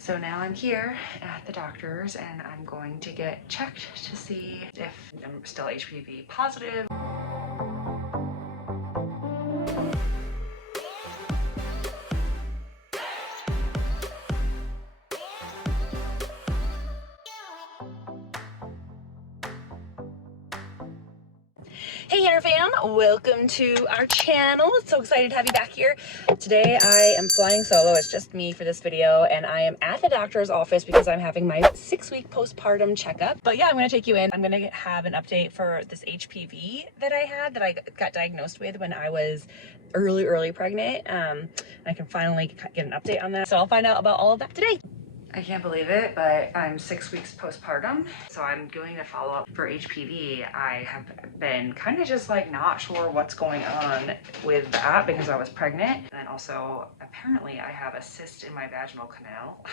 So now I'm here at the doctor's and I'm going to get checked to see if I'm still HPV positive. Hey Hair Fam, welcome to our channel. So excited to have you back here. Today I am flying solo. It's just me for this video and I am at the doctor's office because I'm having my 6-week postpartum checkup. But yeah, I'm gonna take you in. I'm gonna have an update for this HPV that I got diagnosed with when I was early pregnant. I can finally get an update on that. So I'll find out about all of that today. I can't believe it, but I'm 6 weeks postpartum. So I'm doing a follow-up for HPV. I have been kind of just like not sure what's going on with that because I was pregnant. And also apparently I have a cyst in my vaginal canal.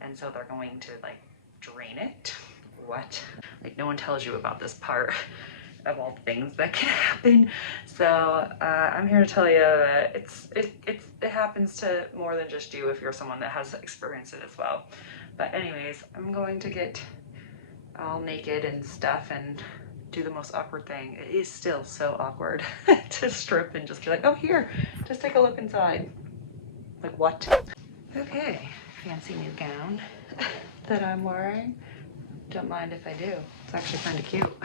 And so they're going to like drain it. What? Like no one tells you about this part of all things that can happen. So I'm here to tell you that it happens to more than just you if you're someone that has experienced it as well. But anyways, I'm going to get all naked and stuff and do the most awkward thing. It is still so awkward to strip and just be like, oh here, just take a look inside. Like what? Okay, fancy new gown that I'm wearing. Don't mind if I do. It's actually kind of cute.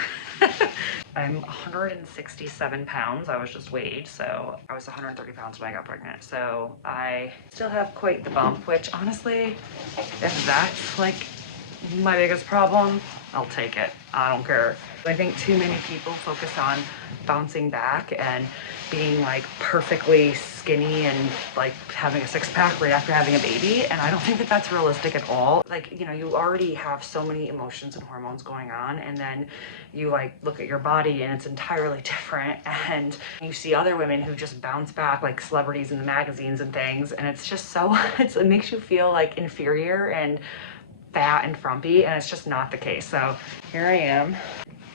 I'm 167 pounds. I was just weighed, so I was 130 pounds when I got pregnant. So I still have quite the bump, which honestly, if that's like my biggest problem, I'll take it. I don't care. I think too many people focus on bouncing back and being like perfectly skinny and like having a six-pack right after having a baby, and I don't think that that's realistic at all. Like, you know, you already have so many emotions and hormones going on, and then you like look at your body and it's entirely different, and you see other women who just bounce back like celebrities in the magazines and things, and it's just so it makes you feel like inferior and fat and frumpy, and it's just not the case. So here I am,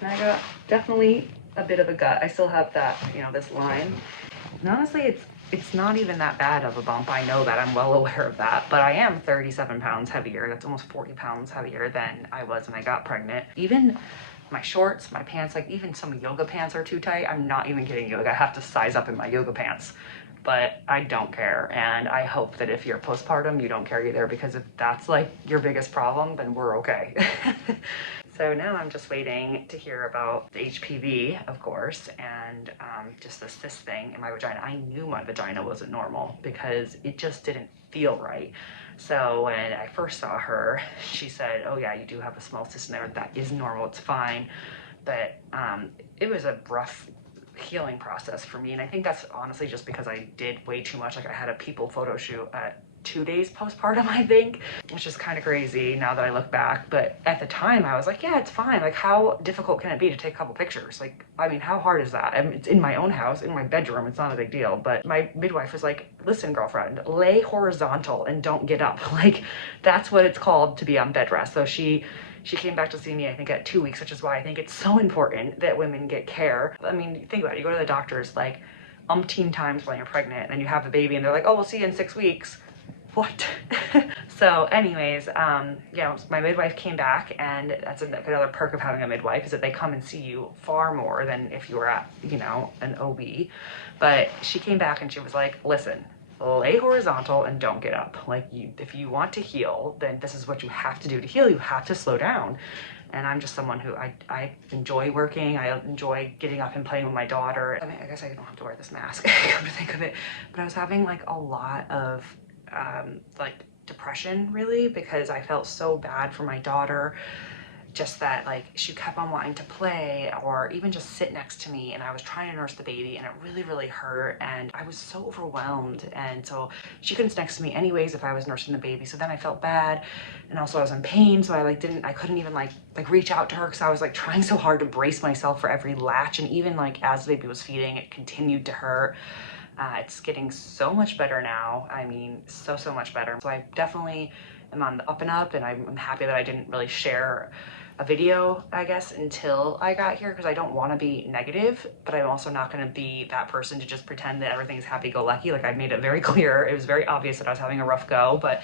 and I got definitely a bit of a gut. I still have that, you know, this line. And honestly, it's not even that bad of a bump. I know that, I'm well aware of that, but I am 37 pounds heavier. That's almost 40 pounds heavier than I was when I got pregnant. Even my shorts, my pants, like even some yoga pants are too tight. I'm not even kidding you. Like I have to size up in my yoga pants, but I don't care. And I hope that if you're postpartum, you don't care either, because if that's like your biggest problem, then we're okay. So now I'm just waiting to hear about the HPV, of course, and just the cyst thing in my vagina. I knew my vagina wasn't normal because it just didn't feel right. So when I first saw her, she said, oh yeah, you do have a small cyst in there. That is normal, it's fine. But it was a rough healing process for me. And I think that's honestly just because I did way too much. Like I had a people photo shoot at 2 days postpartum, I think, which is kind of crazy now that I look back. But at the time I was like, yeah, it's fine. Like how difficult can it be to take a couple pictures? Like, I mean, how hard is that? I mean, it's in my own house, in my bedroom. It's not a big deal. But my midwife was like, listen, girlfriend, lay horizontal and don't get up. Like that's what it's called to be on bed rest. So she came back to see me, I think, at 2 weeks, which is why I think it's so important that women get care. I mean, think about it. You go to the doctors like umpteen times when you're pregnant, and then you have the baby and they're like, oh, we'll see you in 6 weeks. What? So anyways, yeah, my midwife came back, and that's another perk of having a midwife, is that they come and see you far more than if you were at, you know, an OB. But she came back and she was like, listen, lay horizontal and don't get up. Like if you want to heal, then this is what you have to do to heal. You have to slow down. And I'm just someone who I enjoy working. I enjoy getting up and playing with my daughter. I mean, I guess I don't have to wear this mask, come to think of it. But I was having like a lot of like depression, really, because I felt so bad for my daughter. Just that like she kept on wanting to play or even just sit next to me, and I was trying to nurse the baby, and it really hurt, and I was so overwhelmed. And so she couldn't sit next to me anyways if I was nursing the baby. So then I felt bad, and also I was in pain, so I couldn't even like reach out to her because I was like trying so hard to brace myself for every latch. And even like as the baby was feeding, it continued to hurt. It's getting so much better now. I mean, so much better. So I definitely am on the up and up, and I'm happy that I didn't really share a video, I guess, until I got here, because I don't want to be negative, but I'm also not going to be that person to just pretend that everything's happy-go-lucky. Like I made it very clear. It was very obvious that I was having a rough go, but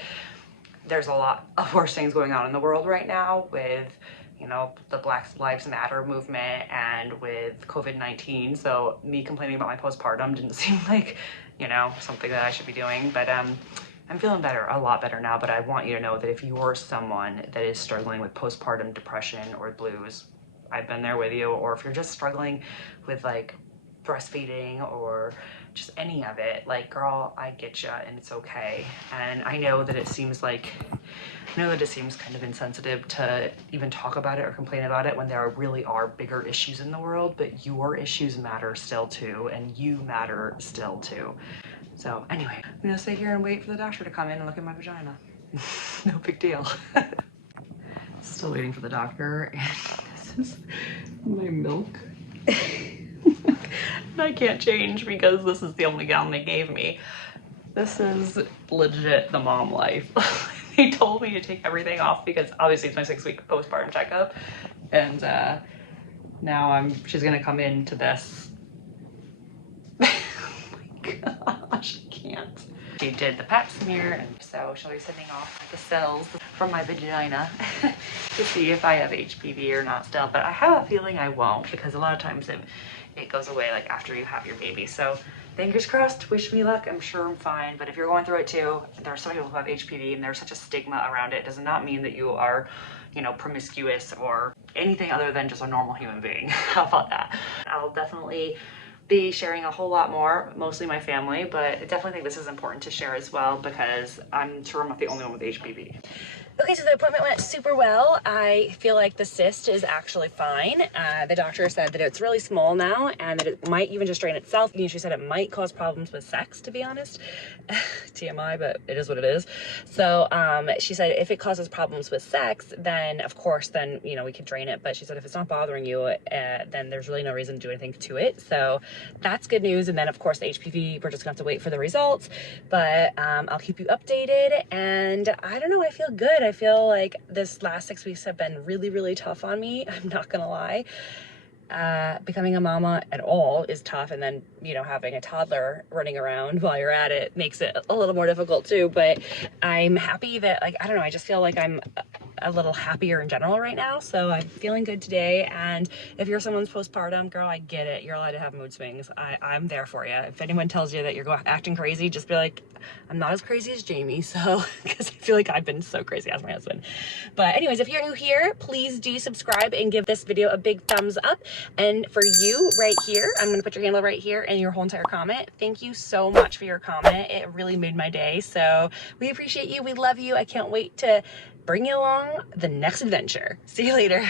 there's a lot of worse things going on in the world right now with, you know, the Black Lives Matter movement and with COVID-19. So me complaining about my postpartum didn't seem like, you know, something that I should be doing. But I'm feeling better, a lot better now. But I want you to know that if you're someone that is struggling with postpartum depression or blues, I've been there with you. Or if you're just struggling with like breastfeeding or just any of it, like, girl, I get you, and it's okay. And I know that it seems kind of insensitive to even talk about it or complain about it when there really are bigger issues in the world, but your issues matter still too, and you matter still too. So anyway, I'm gonna sit here and wait for the doctor to come in and look at my vagina. No big deal. Still waiting for the doctor, and this is my milk. I can't change because this is the only gown they gave me. This is legit the mom life. They told me to take everything off because obviously it's my 6-week postpartum checkup, and now she's gonna come into this. Oh my gosh, I can't. She did the pap smear, and so she'll be sending off the cells from my vagina to see if I have HPV or not still. But I have a feeling I won't, because a lot of times it goes away like after you have your baby. So fingers crossed, wish me luck. I'm sure I'm fine. But if you're going through it too, there are some people who have HPV and there's such a stigma around it. It does not mean that you are, you know, promiscuous or anything other than just a normal human being. How about that? I'll definitely be sharing a whole lot more, mostly my family, but I definitely think this is important to share as well because I'm sure I'm not the only one with HPV. Okay, so the appointment went super well. I feel like the cyst is actually fine. The doctor said that it's really small now and that it might even just drain itself. You know, she said it might cause problems with sex, to be honest. TMI, but it is what it is. So she said if it causes problems with sex, then of course, then, you know, we could drain it. But she said if it's not bothering you, then there's really no reason to do anything to it. So that's good news. And then of course the HPV, we're just gonna have to wait for the results, but I'll keep you updated. And I don't know, I feel good. I feel like this last 6 weeks have been really, really tough on me. I'm not gonna lie. Becoming a mama at all is tough, and then, you know, having a toddler running around while you're at it makes it a little more difficult too. But I'm happy that, like, I don't know, I just feel like I'm a little happier in general right now, so I'm feeling good today. And if you're someone's postpartum, girl, I get it. You're allowed to have mood swings. I'm there for you. If anyone tells you that you're acting crazy, just be like, I'm not as crazy as Jamie. So, because I feel like I've been so crazy as my husband. But anyways, if you're new here, please do subscribe and give this video a big thumbs up. And for you right here, I'm going to put your handle right here and your whole entire comment. Thank you so much for your comment. It really made my day. So we appreciate you. We love you. I can't wait to bring you along the next adventure. See you later.